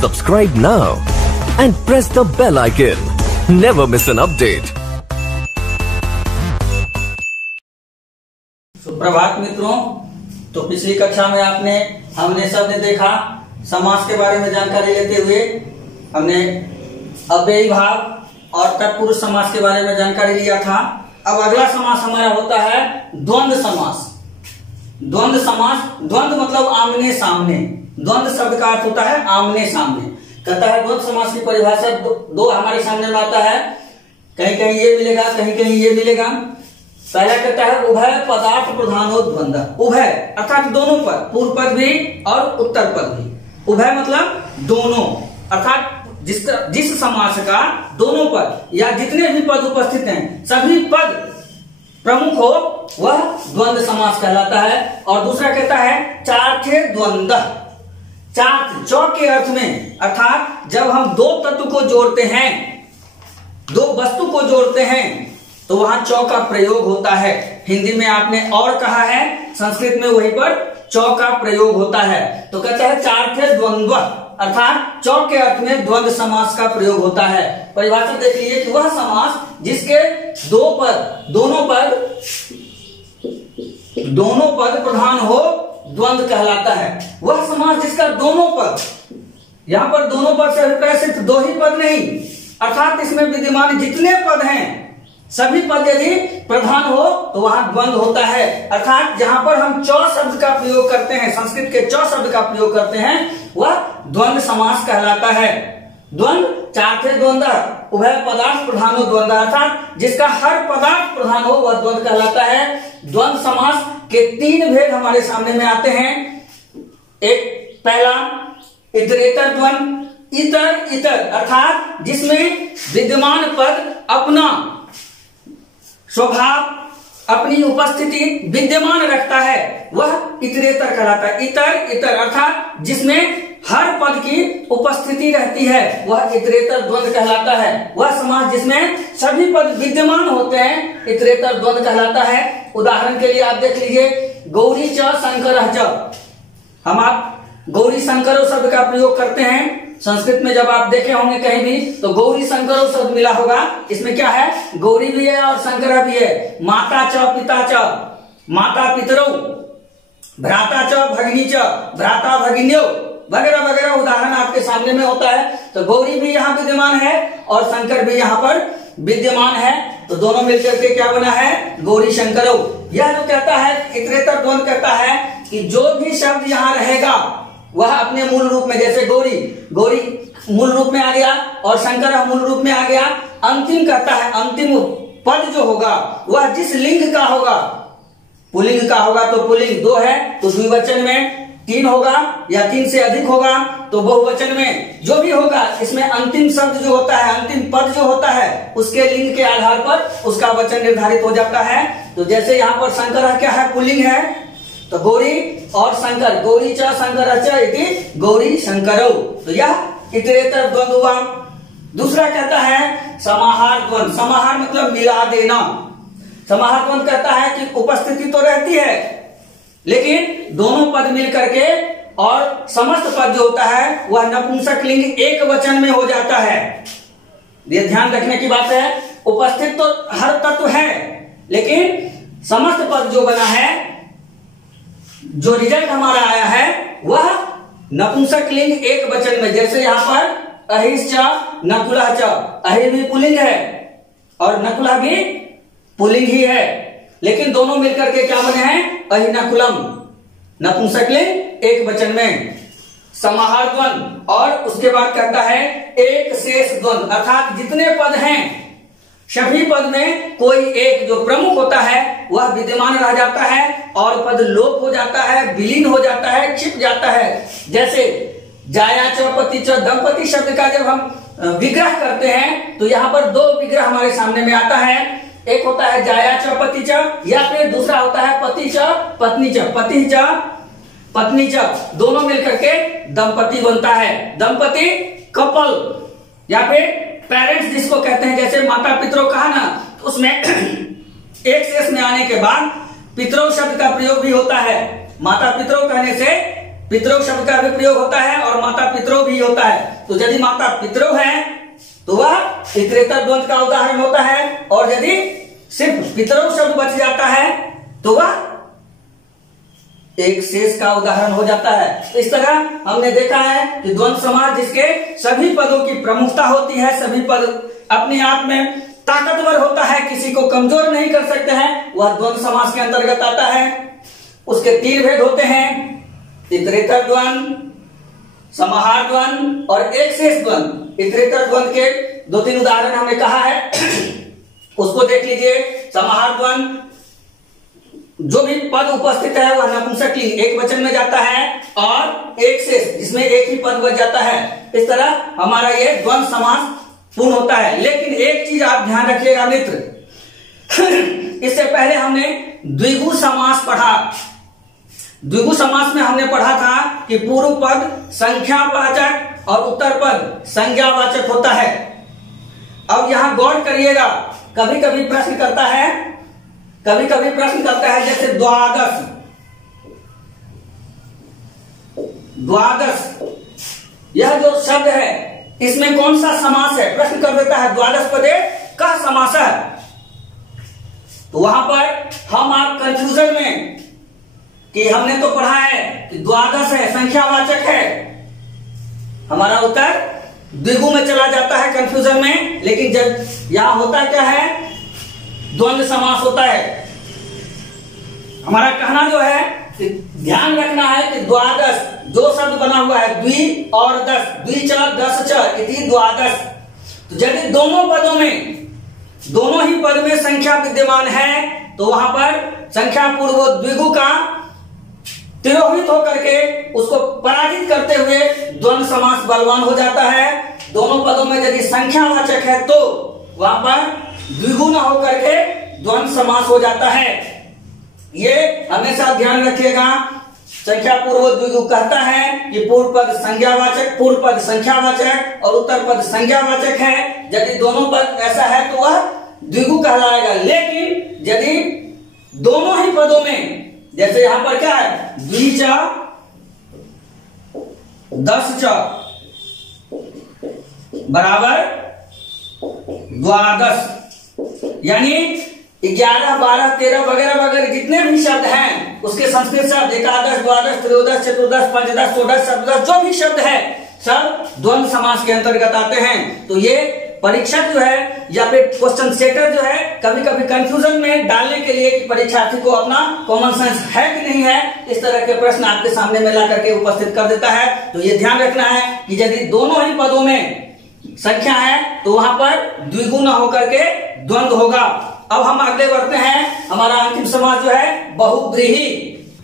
Subscribe now and press the bell icon. Never miss an update. सुप्रभात मित्रों। तो पिछली कक्षा में हमने शब्द देखा, समास के बारे में जानकारी लेते हुए हमने अव्ययी भाव और तत्पुरुष समास के बारे में जानकारी लिया था। अब अगला समास हमारा होता है द्वंद्व समास। द्वंद्व समास, द्वंद्व मतलब आमने सामने। द्वंद्व शब्द का अर्थ होता है आमने सामने। कहता है द्वंद्व समास की परिभाषा दो हमारे सामने में आता है, कहीं कहीं ये मिलेगा, कहीं कहीं ये मिलेगा। पहला कहता है उभय पदार्थ प्रधानो द्वंद्व। उभय अर्थात दोनों पद, पूर्व पद भी और उत्तर पद भी। उभय मतलब दोनों, अर्थात जिस समास का दोनों पद या जितने भी पद उपस्थित हैं सभी पद प्रमुख हो वह द्वंद्व समास कहलाता है। और दूसरा कहता है चार्थे द्वंद्व। चार्थ चौक के अर्थ में, अर्थात जब हम दो तत्व को जोड़ते हैं, दो वस्तु को जोड़ते हैं तो वहां चौ का प्रयोग होता है। हिंदी में आपने और कहा है, संस्कृत में वहीं पर चौ का प्रयोग होता है। तो कहता है चार्थे द्वंद्व, अर्थात चौ के अर्थ में द्वंद्व समास का प्रयोग होता है। परिभाषा देख लीजिए कि वह समास जिसके दोनों पद प्रधान हो द्वंद्व कहलाता है। वह समास जिसका दोनों पद, यहां पर दोनों पद से अभिप्राय सिर्फ दो ही पद नहीं, अर्थात इसमें विद्यमान जितने पद हैं सभी पद यदि प्रधान हो तो वहां द्वंद्व होता है। अर्थात जहां पर हम चौ शब्द का प्रयोग करते हैं, संस्कृत के चौ शब्द का प्रयोग करते हैं, वह द्वंद्व समास कहलाता है। द्वंद्व चार्थे द्वंद्व, उभय पदार्थ प्रधानो द्वंद्व, अर्थात जिसका हर पदार्थ प्रधान हो वह द्वंद्व कहलाता है। द्वंद्व समास के तीन भेद हमारे सामने में आते हैं। एक पहला इतरेतर द्वंद्व। इतर अर्थात जिसमें विद्यमान पद अपना स्वभाव, अपनी उपस्थिति विद्यमान रखता है, वह इतरेतर कहलाता है। इतर अर्थात जिसमें हर पद की उपस्थिति रहती है वह इतरेतर द्वंद्व कहलाता है। वह समास जिसमें सभी पद विद्यमान होते हैं इतरेतर द्वंद्व कहलाता है। उदाहरण के लिए आप देख लीजिए, गौरी च शंकर च। हम आप गौरी शंकर शब्द का प्रयोग करते हैं। संस्कृत में जब आप देखे होंगे कहीं भी तो गौरी शंकर शब्द मिला होगा। इसमें क्या है, गौरी भी है और शंकर भी है। माता च पिता च, माता पितरौ, भ्राता च भगिनी च, भ्राता भगिन्यो, वगैरह वगैरह उदाहरण आपके सामने में होता है। तो गौरी भी यहाँ विद्यमान है और शंकर भी यहाँ पर विद्यमान है। तो दोनों मिलकर के क्या बना है, गौरी शंकरौ। यह जो कहता है इतरेतर द्वंद्व कहता है कि जो भी शब्द यहाँ रहेगा वह अपने मूल रूप में, जैसे गौरी मूल रूप में आ गया और शंकर मूल रूप में आ गया। अंतिम कहता है अंतिम पद जो होगा वह जिस लिंग का होगा, पुल्लिंग का होगा तो पुल्लिंग, दो है तो द्विवचन में, तीन होगा या तीन से अधिक होगा तो बहुवचन में, जो भी होगा इसमें अंतिम शब्द जो होता है, अंतिम पद जो होता है उसके लिंग के आधार पर उसका वचन निर्धारित हो जाता है। तो जैसे यहाँ पर शंकर क्या है, पुल्लिंग है, तो गौरी और शंकर, गौरी च शंकर च इति गौरी शंकरौ। तो यह इतरेतर द्वंद्व हुआ। दूसरा कहता है समाहार द्वंद्व। समाहार मतलब मिला देना। समाहार द्वंद्व कहता है कि उपस्थिति तो रहती है लेकिन दोनों पद मिल करके और समस्त पद जो होता है वह नपुंसक लिंग एक वचन में हो जाता है। ये ध्यान रखने की बात है। उपस्थित तो हर तत्व है लेकिन समस्त पद जो बना है, जो रिजल्ट हमारा आया है वह नपुंसक लिंग एक वचन में। जैसे यहाँ पर अहिश्च नकुला च, अहि भी पुल्लिंग है और नकुला भी पुल्लिंग ही है, लेकिन दोनों मिलकर के क्या बने हैं, अहिनकुलम, नपुंसक लिंग एक वचन में। समाहार द्वंद्व। और उसके बाद कहता है एक शेष द्वंद्व, अर्थात जितने पद हैं सभी पद में कोई एक जो प्रमुख होता है वह विद्यमान रह जाता है और पद लोप हो जाता है, विलीन हो जाता है, छिप जाता है। जैसे जाया च पति च, दंपति शब्द का जब हम विग्रह करते हैं तो यहाँ पर दो विग्रह हमारे सामने में आता है। एक होता है जाया च पति च, या फिर दूसरा होता है पति च पत्नी च, पति च पत्नी च, दोनों मिलकर के दंपति बनता है। दंपति कपल या फिर पेरेंट्स जिसको कहते हैं, जैसे माता पितरों कहा ना, तो उसमें एक शेष में आने के बाद पितरों शब्द का प्रयोग भी होता है। माता पितरों कहने से पितरों शब्द का भी प्रयोग होता है और माता पितरों भी होता है। तो यदि माता पितरौ है तो वह इतरेतर द्वंद का उदाहरण होता है, और यदि सिर्फ पितरौ शब्द बच जाता है तो वह एक शेष का उदाहरण हो जाता है। इस तरह हमने देखा है कि द्वंद्व समास जिसके सभी पदों की प्रमुखता होती है, सभी पद अपने आप में ताकतवर होता है, किसी को कमजोर नहीं कर सकते हैं, वह द्वंद्व समास के अंतर्गत आता है। उसके 3 भेद होते हैं, इतरेतर द्वंद, समाहार द्वंद और एक शेष द्वंद। इतरेतर द्वंद के 2-3 उदाहरण हमने कहा है, उसको देख लीजिए। समाहार द्वंद, जो भी पद उपस्थित है वह नपुंसकलिंग एक वचन में जाता है, और एक शेष जिसमें एक ही पद बच जाता है। इस तरह हमारा ये द्वंद्व समास पूर्ण होता है। लेकिन एक चीज आप ध्यान रखिएगा मित्र, इससे पहले हमने द्विगु समास पढ़ा। द्विगु समास में हमने पढ़ा था कि पूर्व पद संख्यावाचक और उत्तर पद संज्ञावाचक होता है। अब यहां गौर करिएगा, कभी कभी प्रश्न करता है जैसे द्वादश, यह जो शब्द है इसमें कौन सा समास है, प्रश्न कर देता है। द्वादश पदे का समास है, तो वहां पर हम आप कंफ्यूजन में कि हमने तो पढ़ा है कि द्वादश है, संख्यावाचक है, हमारा उत्तर द्विगु में चला जाता है कंफ्यूजन में। लेकिन जब यहां होता क्या है, द्वंद्व समास होता है। हमारा कहना जो है कि ध्यान रखना है कि द्वादश जो शब्द बना हुआ है, द्वि और दस, द्विच दसच इति द्वादश, तो यदि दोनों पदों में, दोनों ही पद में संख्या विद्यमान है तो वहां पर संख्या पूर्व द्विगु का तिरोहित होकर के उसको पराजित करते हुए द्वंद्व समास बलवान हो जाता है। दोनों पदों में यदि संख्यावाचक है तो वहां पर द्विगु न होकर के द्वंद्व समास हो जाता है। ये हमेशा ध्यान रखिएगा। संख्या पूर्व द्विगु कहता है कि पूर्व पद संख्यावाचक और उत्तर पद संज्ञावाचक है। यदि दोनों पद ऐसा है तो वह द्विगु कहलाएगा। लेकिन यदि दोनों ही पदों में, जैसे यहां पर क्या है, द्विच दसच बराबर द्वादश, यानी 11, 12, 13 वगैरह वगैरह जितने भी शब्द हैं उसके संस्कृत शब्द एकादश, द्वादश, त्रयोदश, चतुर्दश, पंचदश, षोडश, सप्तदश जो भी शब्द है सब द्वंद्व समास के अंतर्गत आते हैं। तो ये परीक्षक जो है या फिर क्वेश्चन सेटर जो है कभी कभी कंफ्यूजन में डालने के लिए कि परीक्षार्थी को अपना कॉमन सेंस है कि नहीं है, इस तरह के प्रश्न आपके सामने में ला करके उपस्थित कर देता है। तो ये ध्यान रखना है कि यदि दोनों ही पदों में संख्या है तो वहां पर द्विगु न होकर के द्वंद्व होगा। अब हम आगे बढ़ते हैं, हमारा अंतिम समास जो है बहुव्रीहि।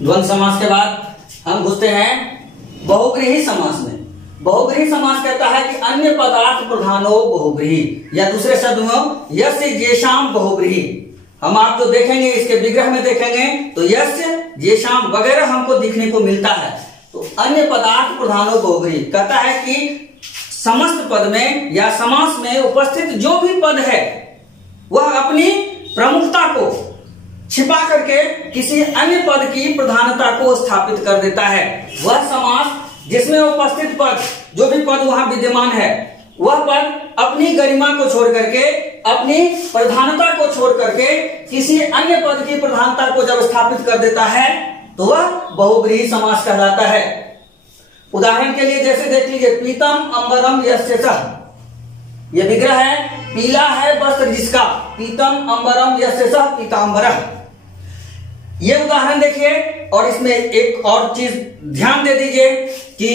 द्वंद्व समास के बाद हम घुसते हैं बहुव्रीहि समास में। बहुव्रीहि समास कहता है कि अन्य पदार्थ प्रधानो बहुव्रीहि, या दूसरे शब्द में यस्य येषाम बहुव्रीहि। हम आप जो देखेंगे इसके विग्रह में देखेंगे तो यस्य येषाम वगैरह हमको दिखने को मिलता है। तो अन्य पदार्थ प्रधानो बहुव्रीहि कहता है कि समस्त पद में या समास में उपस्थित जो भी पद है वह अपनी प्रमुखता को छिपा करके किसी अन्य पद की प्रधानता को स्थापित कर देता है। वह समास जिसमें उपस्थित पद, जो भी पद वहां विद्यमान है, वह पद अपनी गरिमा को छोड़ करके, अपनी प्रधानता को छोड़ करके किसी अन्य पद की प्रधानता को जब स्थापित कर देता है तो वह बहुव्रीहि समास कहलाता है। उदाहरण के लिए जैसे देख लीजिए, पीतम अंबरम यस्य सः, यह विग्रह है, पीला है वस्त्र जिसका, पीतम अंबरम यस्य सः पीतांबरः। ये उदाहरण देखिए, और इसमें एक और चीज ध्यान दे दीजिए कि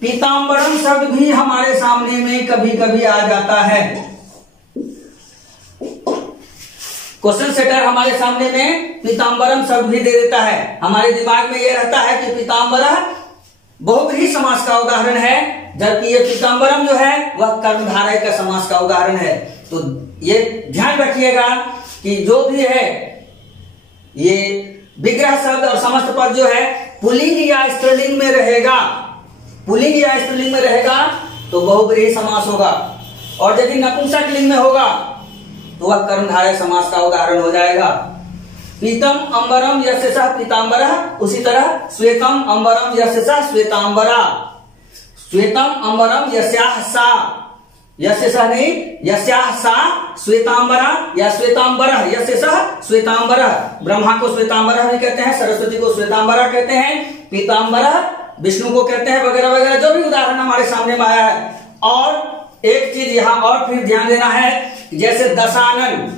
पीतांबरम शब्द भी हमारे सामने में कभी कभी आ जाता है। क्वेश्चन सेटर हमारे सामने में पीतांबरम शब्द भी दे देता है। हमारे दिमाग में यह रहता है कि पीतांबरः बहुव्रीहि समास का उदाहरण है, जबकि ये पीतांबरम जो है वह कर्मधारय का समास का उदाहरण है। तो ये ध्यान रखिएगा कि जो भी है ये विग्रह शब्द और समस्त पद जो है पुल्लिंग या स्त्रीलिंग में रहेगा, पुल्लिंग या स्त्रीलिंग में रहेगा तो बहुव्रीहि समास होगा, और यदि नपुंसक लिंग में होगा तो वह कर्मधारय समास का उदाहरण हो जाएगा। पीतम अंबरम यस्य सः पीतांबरः, उसी तरह श्वेतम अंबरम यस्य सः श्वेतांबरा। श्वेतम अंबरम यस्याह सा, यस्य सह नहीं, यस्याह सा श्वेतांबरा या श्वेतांबरः, यस्य सह श्वेतांबरः। ब्रह्मा को श्वेतांबरः भी कहते हैं, सरस्वती को श्वेतांबरा कहते हैं, पीतांबरः विष्णु को कहते हैं, वगैरह वगैरह जो भी उदाहरण हमारे सामने में आया है। और एक चीज यहां और फिर ध्यान देना है, जैसे दशानन,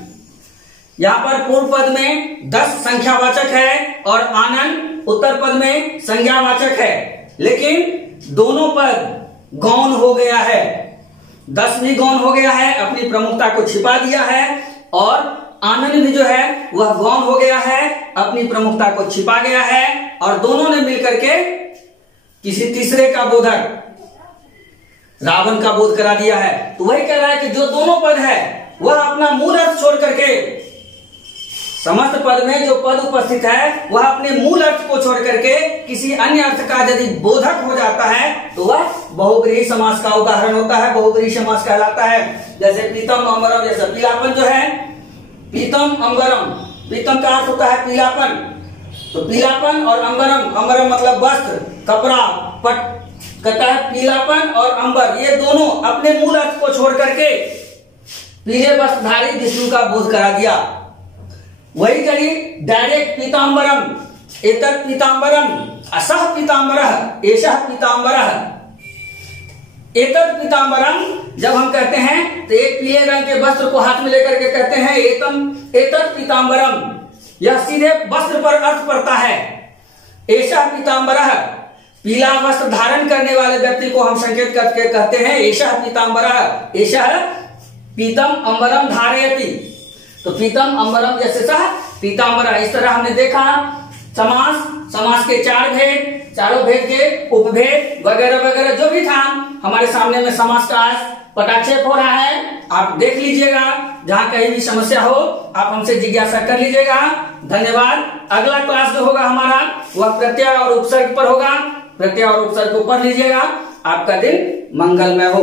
यहां पर पूर्व पद में 10 संख्यावाचक है और आनन उत्तर पद में संज्ञावाचक है, लेकिन दोनों पद गौण हो गया है। 10 भी गौण हो गया है, अपनी प्रमुखता को छिपा दिया है, और आनन भी जो है वह गौण हो गया है, अपनी प्रमुखता को छिपा गया है, और दोनों ने मिलकर के किसी तीसरे का बोधक रावण का बोध करा दिया है। तो वही कह रहा है कि जो दोनों पद है वह अपना मूल अर्थ छोड़ करके, समस्त पद में जो पद उपस्थित है वह अपने मूल अर्थ को छोड़ करके किसी अन्य अर्थ का यदि बोधक हो जाता है तो वह बहुब्रीहि समास का उदाहरण होता है, बहुब्रीहि समास कहलाता है। जैसे पीतम अंबरम, जैसा पीलापन जो है, पीतम अंबरम, पीतम का अर्थ होता है पीलापन, तो पीलापन और अंबरम, अंबरम मतलब वस्त्र, कपड़ा, पट, कहता है पीलापन और अंबर, ये दोनों अपने मूल अर्थ को छोड़ करके पीले वस्त्रधारी विष्णु का बोध करा दिया। वही करी डायरेक्ट पीतांबरम, एतत् पीतांबरम, असह पीतांबरः, एषः पीतांबरः। एतत् पीतांबरम जब हम कहते हैं तो एक पीले रंग के वस्त्र को हाथ में लेकर के कहते हैं एतत् पीतांबरम, यह सीधे वस्त्र पर अर्थ पड़ता है। एषः पीतांबरः, पीला वस्त्र धारण करने वाले व्यक्ति को हम संकेत करके कहते हैं एषः पीतांबरः, एषः पीतम अंबरम धारयति। तो पीतम अंबरम जैसे सह पीतांबरः, इस तरह हमने देखा समास के 4 भेद, चारों भेद के उपभेद वगैरह वगैरह जो भी था हमारे सामने में समास का आज पटाक्षेप हो रहा है। आप देख लीजिएगा, जहां कहीं भी समस्या हो आप हमसे जिज्ञासा कर लीजिएगा। धन्यवाद। अगला क्लास जो होगा हमारा वह प्रत्यय और उपसर्ग पर होगा। प्रत्यय और उपसर्ग को पढ़ लीजिएगा। आपका दिन मंगलमय हो।